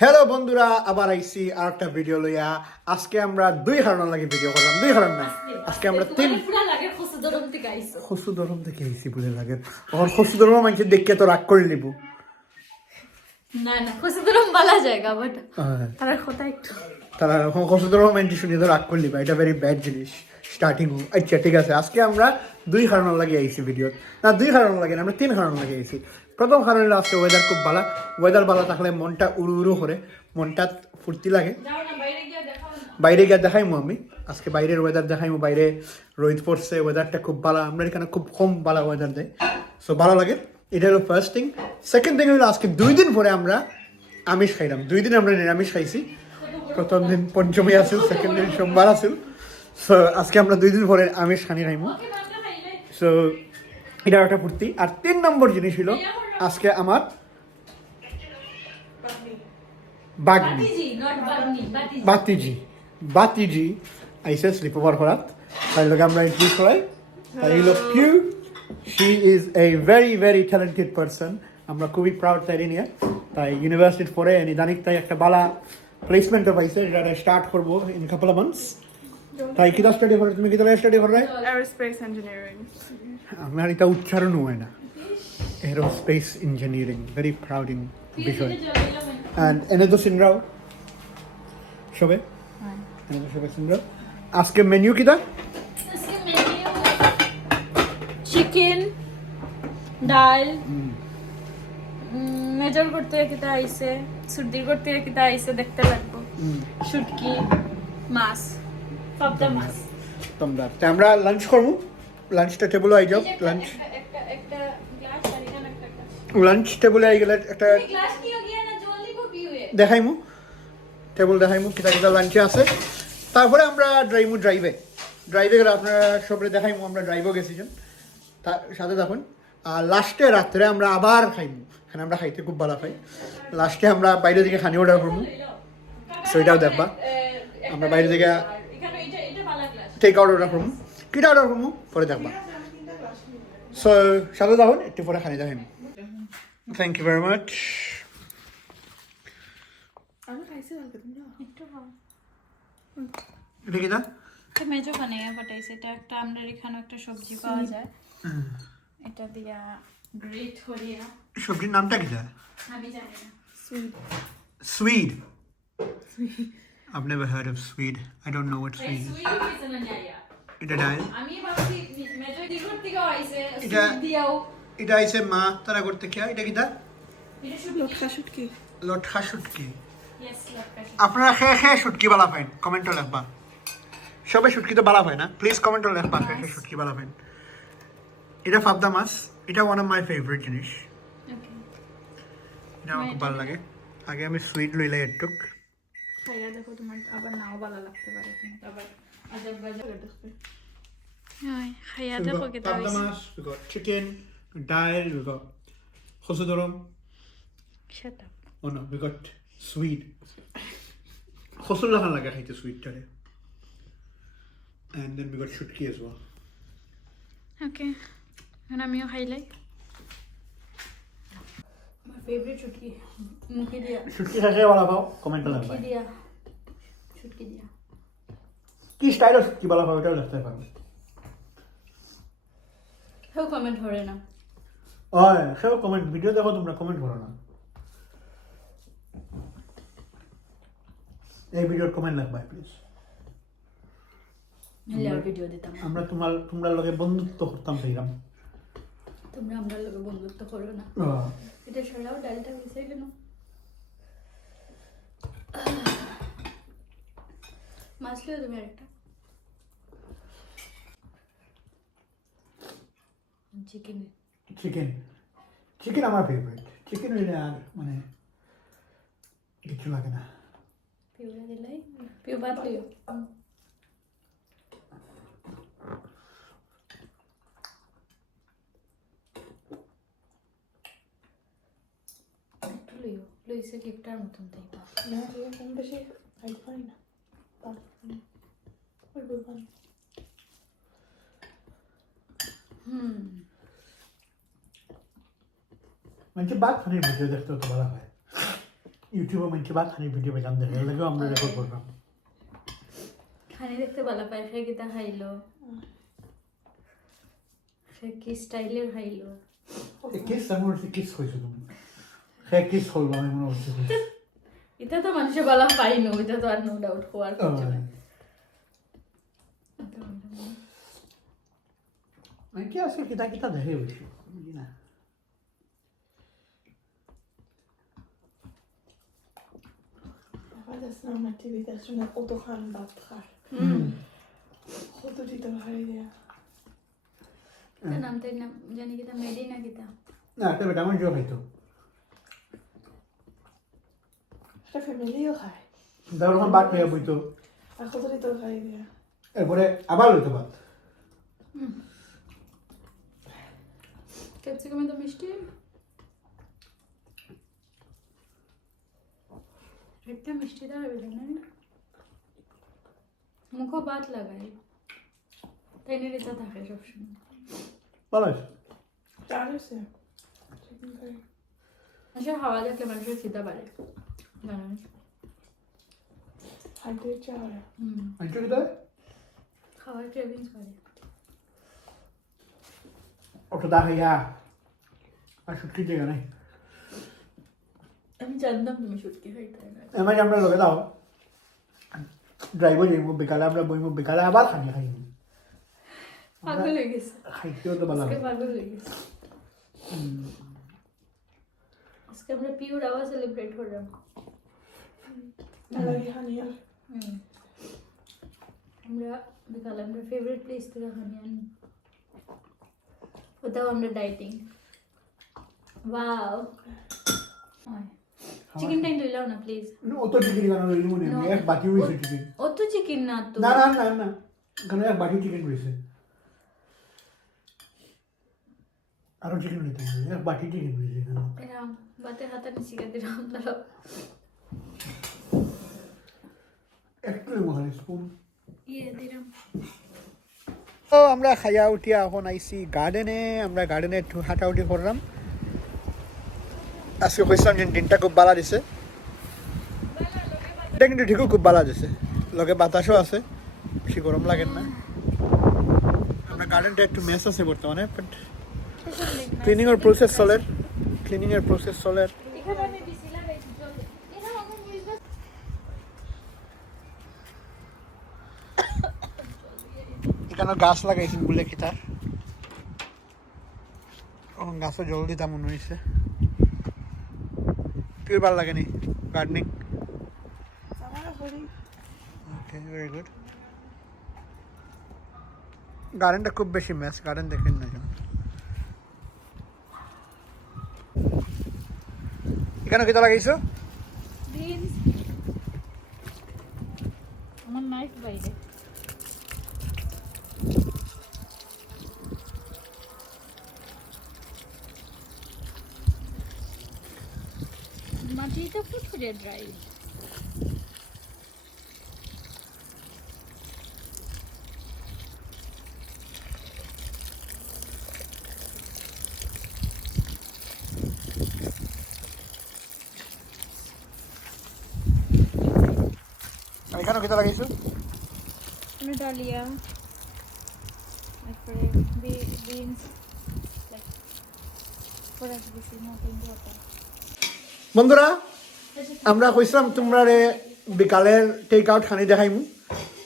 Hello বন্ধুরা, আবার আইসি আর একটা ভিডিও লইয়া। আজকে আমরা দুই হারানোর লাগে ভিডিও করলাম। দুই হারান না, আজকে আমরা তিন খসু ধরম থেকে আইসি বুঝে লাগে। ওর খসু ধরম মানছে দেখে তো রাগ করে নিব। না না খসু ধরম বলা জায়গা বাট তারা কথা একটু তারা খসু ধরম মানছে শুনে তো রাগ করে নিবা, এটা ভেরি ব্যাড জিনিস স্টার্টিং। আচ্ছা ঠিক আছে, আজকে আমরা দুই হারানোর লাগে আইসি ভিডিও। না, দুই হারানোর লাগে না, আমরা তিন হারানোর লাগে আইসি। প্রথম কারণ হলো আজকে ওয়েদার খুব ভালো। ওয়েদার ভালো থাকলে মনটা উড়ু উড়ু করে, মনটা ফুর্তি লাগে। বাইরে গিয়ে দেখাইমো আমি আজকে, বাইরের ওয়েদার দেখাইমো। বাইরে রোদ পড়ছে, ওয়েদারটা খুব ভালো। আমরা এখানে খুব কম ভালো ওয়েদার দেয়, সো ভালো লাগে। এটা হলো ফার্স্ট থিং। সেকেন্ড থিং হলো আজকে 2 দিন পরে আমরা আমিষ খাইলাম। 2 দিন আমরা নিরামিষ খাইছি। প্রথম দিন পঞ্চমী আসিল, সেকেন্ড দিন সোমবার আসিল। সো আজকে আমরা 2 দিন পরে আমিষ খানি খাইমো। সো এটা একটা ফুর্তি। আর 3 নম্বর জিনিস হলো আজকে আমার বাগনি বাতিজি আইসে স্লিপ ওভার করাত। তাই লোক আমরা ইন্ট্রোডিউস করাই। তাই হলো Piu. She is a very very talented person. আমরা খুবই প্রাউড তাই নিয়ে। তাই ইউনিভার্সিটির পরে নিদানিক তাই একটা ভালো প্লেসমেন্টও পাইছে, যেটা স্টার্ট করবো ইন কাপল অফ মান্থস। তাই কিতা স্টাডি করে? তুমি কিতা স্টাডি করে? Aerospace engineering. আমার এটা উচ্চারণ হয় না। এরোস্পেস ইঞ্জিনিয়ারিং, ভেরি প্রাউডিং বিষয়। অ্যান্ড এনে তো সিনরাও সবে এনে তো সবে সিনরাও। আজকে মেনু কিতা? চিকেন ডাল মেজর করতে কিতা আইছে, সুর্দি করতে কিতা আইছে দেখতে লাগবো। শুটকি মাছ, পাবদা মাছ। তোমরা তাই আমরা লাঞ্চ করবো। লাঞ্চটা টেবলে আই যাও। লাঞ্চ একটা গ্লাস আর এখানে একটা গ্লাস। লাঞ্চ টেবলে আই গেলে একটা গ্লাস নিয়ে গিয়ে না জলদি কো পিউয়ে। দেখাইমু, টেবল দেখাইমু কিতা কিতা লাঞ্চে আছে। তারপরে আমরা ড্রাইভে গেলে আপনারা সবরে দেখাইমু। আমরা ড্রাইভও গেছিলাম, তার সাথে দেখুন। আর লাস্টে রাত্রে আমরা আবার খাইমু। এখানে আমরা খাইতে খুব ভালো খাই। লাস্টে আমরা বাইরে থেকে খানি অর্ডার করবো, সেটাও দেখবা। আমরা বাইরে থেকে এখানে এটা ভালো গ্লাস। টেক আউট অর্ডার করবো। কিটা অর্ডার করবো পরে দেখবা। সো সাথে দেখুন, একটু পরে খানি দেখাইমু। Thank you very much. একটু খাও। এটা কিটা? এটা মেজো বানাইয়া পাঠাইছে। এটা একটা আমরা এখানে একটা সবজি পাওয়া যায়, এটা দিয়া গ্রেট করিয়া। সবজির নামটা কিটা? আমি জানি না। Swede. I've never heard of Swede. I don't know what এই Swede is. সুইট হইছে না নিয়া। এটা ডাল। আমি ভাবছি মেজো দিগর থেকে আইছে, এটা- সুইট দিয়াও। এটা আইছে মা তারা করতে কি? এটা কিটা? এটা শুটকি। লটখা শুটকি। ইয়েস লটকা। আপনারা খেয়ে শুটকি বালা পাইন? কমেন্টও লেখবা। সবে শুটকি তো বালা পায় না, প্লিজ কমেন্টও লেখবা খেয়ে শুটকি বালা পাইন। এটা পাবদা মাছ। এটা ওয়ান অফ মাই ফেভারিট জিনিস। ওকে এটা আমার খুব ভালো লাগে। আগে আমি সুইট লইলে একটু। খাইয়া দেখো, তোমার আবার নাও ভালো লাগতে পারে। তুমি আবার আজব গাজব দেখবে। হ্যাঁ খাইয়া দেখো কি পাবদা মাছ, we got chicken, dal, we got খসুদরম। Shut up. Oh no, we got sweet. খসুর লাগান লাগে খাইতে সুইটটারে। And then we got শুটকি as well. ওকে এখন আমিও খাইলাই। আমার ফেভারিট শুটকি মুখে দিয়া। শুটকি খাইতে ভালো পাও? কমেন্টে লেখবা। মুখে দিয়া শুটকি দিয়া। কি স্টাইলে শুটকি ভালো পাও এটাও লিখতে পারো। কেউ কমেন্ট করে না। ওই সব কমেন্ট, ভিডিও দেখো তোমরা, কমেন্ট করো না। এই ভিডিওর কমেন্ট লিখবা প্লিজ। নাহলে আর ভিডিও দিতাম না। আমরা তোমরা লগে বন্ধুত্ব করতাম সেইরাম। তোমরা আমরা লোকে বন্ধুত্ব করো না। এটা সরাও, ডালটা হয়েছে কেন? মাছ লিও তুমি আরেকটা। চিকেন আমার ফেভারিট। চিকেন হইলে আর মানে কিছু লাগে না। পিউরা দিলাই, পিউ বাদ লিও। একটু লিও, লইছে গিফটার মতন তাই পা। না, কম বেশি খাইতে পারি না। মানে বাদ খানির ভিডিও দেখতে তো ভালো হয়। ইউটিউবে মানুষ ভাত খানি ভিডিও পেলাম দেখে লাগেও আমরা রেকর্ড করলাম খানি দেখতে ভালো পায় সে কিতা খাইলো সে কি স্টাইলের খাইলো কিস আমি বলছি কিস হয়েছে তুমি হ্যাঁ কিস হল আমি মনে হচ্ছে এটা তো মানুষের ভালো পাই না এটা তো আর নো ডাউট হওয়ার কিছু না কি আজকে কিতা কিতা দেখে বলছি না Aber das ist nochmal TV, das ist schon ein Autofahren-Beitrag. Foto die da rein. তার নাম তো না জানি কিতা মেডিনা কিতা না তবে এটা আমার জোর হইতো Das ist Familie rein. তারপর আমার বাদ পেয়ে বইতো Ach, Foto die da rein. এরপরে আবার হইতো বাদ ক্যাপসিকামে তো মিষ্টি একটা মিষ্টি দেওয়া বেশি না মুখও বাদ লাগাই তাই নিয়ে রেচা থাকে সবসময় ভালো আছে Da ist er. Chicken curry. মানুষের হাওয়া দেখলে মানুষের খিদা বাড়ে জানেন Halt die Jahre. আইছো কিতা খাওয়ার ক্রেভিংস করে ওটা দেখাইয়া আর শুটকি জায়গা নাই আমি জানতাম তুমি শুটকি খাইতে না এমন আমরা লগে দাও ড্রাইভার যাইব বিকালে আমরা বইব বিকালে আবার খানি খাইব পাগল হয়ে গেছে খাইতেও তো ভালো আজকে পাগল হয়ে গেছে আজকে আমরা পিওর আওয়া সেলিব্রেট করলাম Aber die haben hier. আমরা বিকালে আমরা ফেভারিট প্লেস থেকে খানি আনি ওটাও আমরা ডাইটিং ওয়াও চিকেন টাইম লইলাও না প্লিজ অত চিকেন কেন রইল মনে আমি এক বাটি হয়েছে চিকেন অত চিকেন না তো না না না না এখানে এক বাটি চিকেন রয়েছে আরো চিকেন রয়েছে এক বাটি চিকেন রয়েছে এখানে এরাম বাতে হাতে নিচে দিলাম দাঁড়াও একটু মহান স্পুন দিলাম তো আমরা খাইয়া উঠিয়া এখন আইসি গার্ডেনে আমরা গার্ডেনে একটু হাঁটাউটি করলাম আজকে কইছিলাম যে দিনটা খুব ভালো দিছে এটা কিন্তু ঠিকও খুব ভালো দিছে লগে বাতাসও আছে বেশি গরম লাগে না আমরা গার্ডেনটা একটু মেস আছে বর্তমানে বাট ক্লিনিং এর প্রসেস চলে এখানে আমি বিসি লাগাইছি জল এরা আমার মুইজ এখানে গাছ লাগাইছেন বলে কি তার গাছও জল দিতাম মনে হয়েছে পিওর ভালো লাগেনি গার্ডেনিং ওকে ভেরি গুড গার্ডেনটা খুব বেশি ম্যাচ গার্ডেন দেখেন না কেন এখানে কিতা লাগাইছো বিনস আমার নাইফ বাইরে মাটিটা ফুটফুটে ড্রাই আর এখানে কিতা লাগাইছো ডালিয়া তারপরে বিনস পরে দিছি নতুন কথা বন্ধুরা আমরা কইছিলাম তোমরা বিকালের টেক আউট খানি দেখাইমু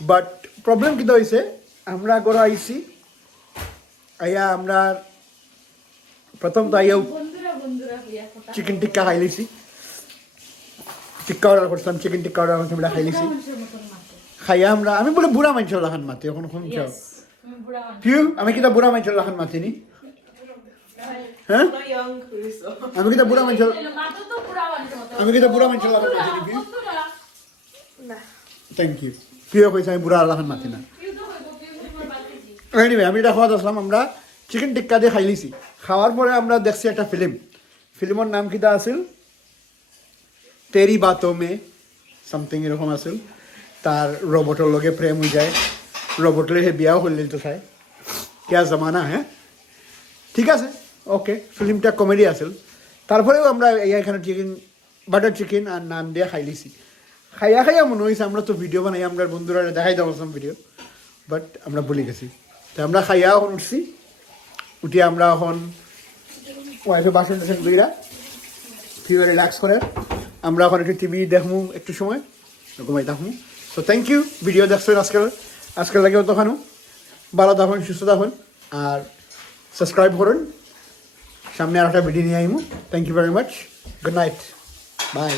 বাট প্রবলেম কিতা হয়েছে আমরা গড় আইছি আইয়া আমরা প্রথম তো আইয়া বন্ধুরা হইয়া কথা চিকেন টিক্কা খাই লিছি টিক্কা অর্ডার করছিলাম চিকেন টিক্কা অর্ডার করছিলাম খাই লিছি মানুষের মতন মাকে খাইয়া আমরা আমি বলে বুড়া মানুষের লাখান মাতি এখন কোন চাও তুমি বুড়া মানুষ পিউ আমি কিতা বুড়া মানুষের লাখান মাতিনি হ্যাঁ Not young, Chris. আমি কিতা বুড়া মানুষের মাতো তো বুড়া মানুষের মতন আমি কিতা বুড়া মানুষের লাখান মাতিনি পিউ বন্ধুরা Nah. থ্যাংক ইউ পিউ কইছে আমি বুড়া লাখান মাতি না পিউ তো হইব পিউ তো তোমার বাতিজি এনিওয়ে আমি এটা খাওয়া আসলাম আমরা চিকেন টিক্কা দিয়ে খাই লিছি খাওয়ার পরে আমরা দেখছি একটা ফিল্মের নাম কিতা আছিল তেরি বাতো মে সামথিং এরকম আছিল তার রোবটের লগে প্রেম হয়ে যায় রোবটলে সে বিয়াও করলে তো চাই কেয়া জমানা হ্যাঁ ঠিক আছে ওকে ফিল্মটা কমেডি আছিল তারপরেও আমরা এখানে চিকেন বাটার চিকেন আর নান দিয়ে খাইলিছি খাইয়া খাইয়া মনে হয়েছে আমরা তো ভিডিও বানাই আমরা বন্ধুরা দেখাই দেবো ভিডিও বাট আমরা ভুলে গেছি তো আমরা খাইয়া এখন উঠছি উঠে আমরা এখন ওয়াইফে বাসন টাসন দুইরা ফিভার রিল্যাক্স করে আমরা এখন একটু টিভি দেখবো একটু সময় ঘুমাই থাকবো তো থ্যাংক ইউ ভিডিও দেখছেন আজকের লাগে তখন ভালো থাকুন সুস্থ থাকুন আর সাবস্ক্রাইব করুন সামনে আর একটা ভিডিও নিয়ে আইমু thank you very much good night by